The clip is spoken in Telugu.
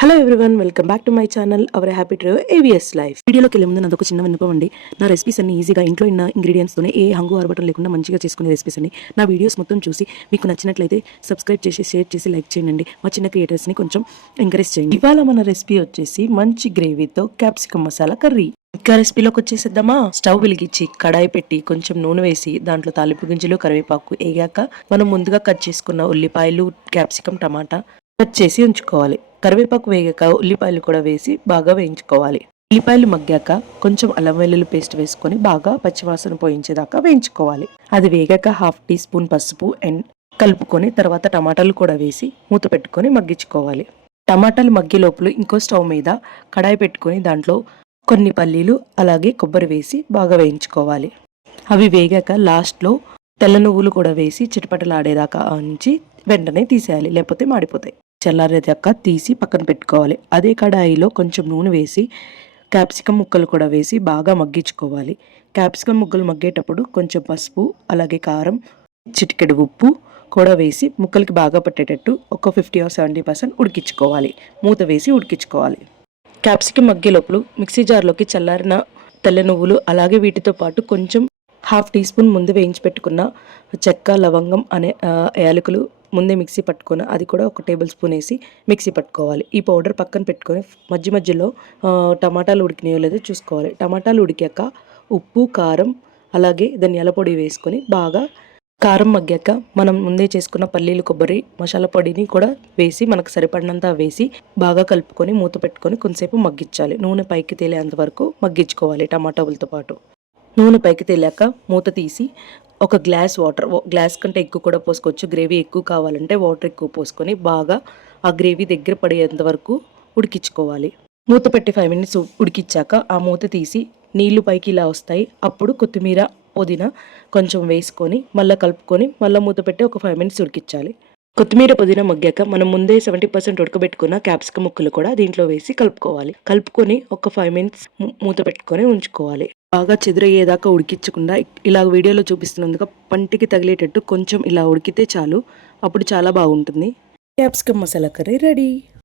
Hello everyone, welcome back to my channel our happy true AVS life. వీడియోలోకి వెళ్ళే ముందు నాదొక చిన్న విన్నపం అండి. నా రెసిపీస్ అన్ని ఈజీగా ఇంట్లో ఉన్న ఇంగ్రీడియంట్స్తోనే ఏ హంగు ఆర్బటం లేకుండా మంచిగా చేసుకునే రెసిపీస్ అండి. నా వీడియోస్ మొత్తం చూసి మీకు నచ్చినట్లయితే సబ్స్క్రైబ్ చేసి షేర్ చేసి లైక్ చేయండి. మా చిన్న క్రియేటర్స్ని కొంచెం ఎంకరేజ్ చేయండి. ఇవాళ మన రెసిపీ వచ్చేసి మంచి గ్రేవీతో క్యాప్సికమ్ మసాలా కర్రీ. ఇంకా రెసిపీలోకి వచ్చేసేద్దామా. స్టవ్ వెలిగించి కడాయి పెట్టి కొంచెం నూనె వేసి దాంట్లో తాలింపు గింజలు కరివేపాకు వేగాక మనం ముందుగా కట్ చేసుకున్న ఉల్లిపాయలు, క్యాప్సికమ్, టమాటా కట్ చేసి ఉంచుకోవాలి. కరివేపాకు వేగాక ఉల్లిపాయలు కూడా వేసి బాగా వేయించుకోవాలి. ఉల్లిపాయలు మగ్గాక కొంచెం అల్లం వెల్లుల్లి పేస్ట్ వేసుకొని బాగా పచ్చివాసన పోయించేదాకా వేయించుకోవాలి. అది వేగాక 1/2 టీ స్పూన్ పసుపు కలుపుకొని తర్వాత టమాటాలు కూడా వేసి మూత పెట్టుకొని మగ్గించుకోవాలి. టమాటాలు మగ్గే లోపల ఇంకో స్టవ్ మీద కడాయి పెట్టుకొని దాంట్లో కొన్ని పల్లీలు అలాగే కొబ్బరి వేసి బాగా వేయించుకోవాలి. అవి వేగాక లాస్ట్లో తెల్ల నువ్వులు కూడా వేసి చిటపటలాడేదాకా ఉంచి వెంటనే తీసేయాలి, లేకపోతే మాడిపోతాయి. చల్లారేదాక తీసి పక్కన పెట్టుకోవాలి. అదే కడాయిలో కొంచెం నూనె వేసి క్యాప్సికమ్ ముక్కలు కూడా వేసి బాగా మగ్గించుకోవాలి. క్యాప్సికమ్ ముక్కలు మగ్గేటప్పుడు కొంచెం పసుపు అలాగే కారం, చిటికెడు ఉప్పు కూడా వేసి ముక్కలకి బాగా పట్టేటట్టు ఒక 50 or 70% ఉడికించుకోవాలి. మూత వేసి ఉడికించుకోవాలి. క్యాప్సికమ్ మగ్గే లోపల మిక్సీ జార్లోకి చల్లారిన తెల్ల నువ్వులు అలాగే వీటితో పాటు కొంచెం 1/2 టీ స్పూన్ ముందు వేయించి పెట్టుకున్న చెక్క, లవంగం అనే యాలకులు ముందే మిక్సీ పట్టుకొని అది కూడా 1 టేబుల్ స్పూన్ వేసి మిక్సీ పట్టుకోవాలి. ఈ పౌడర్ పక్కన పెట్టుకొని మధ్యలో టమాటాలు ఉడికినాయో లేదో చూసుకోవాలి. టమాటాలు ఉడికాక ఉప్పు, కారం అలాగే ధనియాల పొడి వేసుకొని బాగా కారం మగ్గాక మనం ముందే చేసుకున్న పల్లీలు, కొబ్బరి మసాలా పొడిని కూడా వేసి మనకు సరిపడినంత వేసి బాగా కలుపుకొని మూత పెట్టుకొని కొంతసేపు మగ్గించాలి. నూనె పైకి తేలేంత వరకు మగ్గించుకోవాలి టమాటాలతో పాటు. నూనె పైకి తేలాక మూత తీసి ఒక గ్లాస్ వాటర్, గ్లాస్ కంటే ఎక్కువ కూడా పోసుకోవచ్చు. గ్రేవీ ఎక్కువ కావాలంటే వాటర్ ఎక్కువ పోసుకొని బాగా ఆ గ్రేవీ దగ్గర పడేంత వరకు ఉడికించుకోవాలి. మూత పెట్టి 5 minutes ఉడికించాక ఆ మూత తీసి నీళ్లు పైకి ఇలా వస్తాయి. అప్పుడు కొత్తిమీర, పుదీనా కొంచెం వేసుకొని మళ్ళీ కలుపుకొని మళ్ళీ మూత పెట్టి ఒక 5 minutes ఉడికించాలి. కొత్తిమీర, పుదీనా మగ్గాక మనం ముందే 70% ఉడకబెట్టుకున్న క్యాప్సికమ్ ముక్కలు కూడా దీంట్లో వేసి కలుపుకోవాలి. కలుపుకొని ఒక 5 minutes మూత పెట్టుకొని ఉంచుకోవాలి. బాగా చెదురయ్యేదాకా ఉడికించకుండా ఇలా వీడియోలో చూపిస్తున్నందుకు పంటికి తగిలేటట్టు కొంచెం ఇలా ఉడికితే చాలు. అప్పుడు చాలా బాగుంటుంది. Capsicum masala curry ready.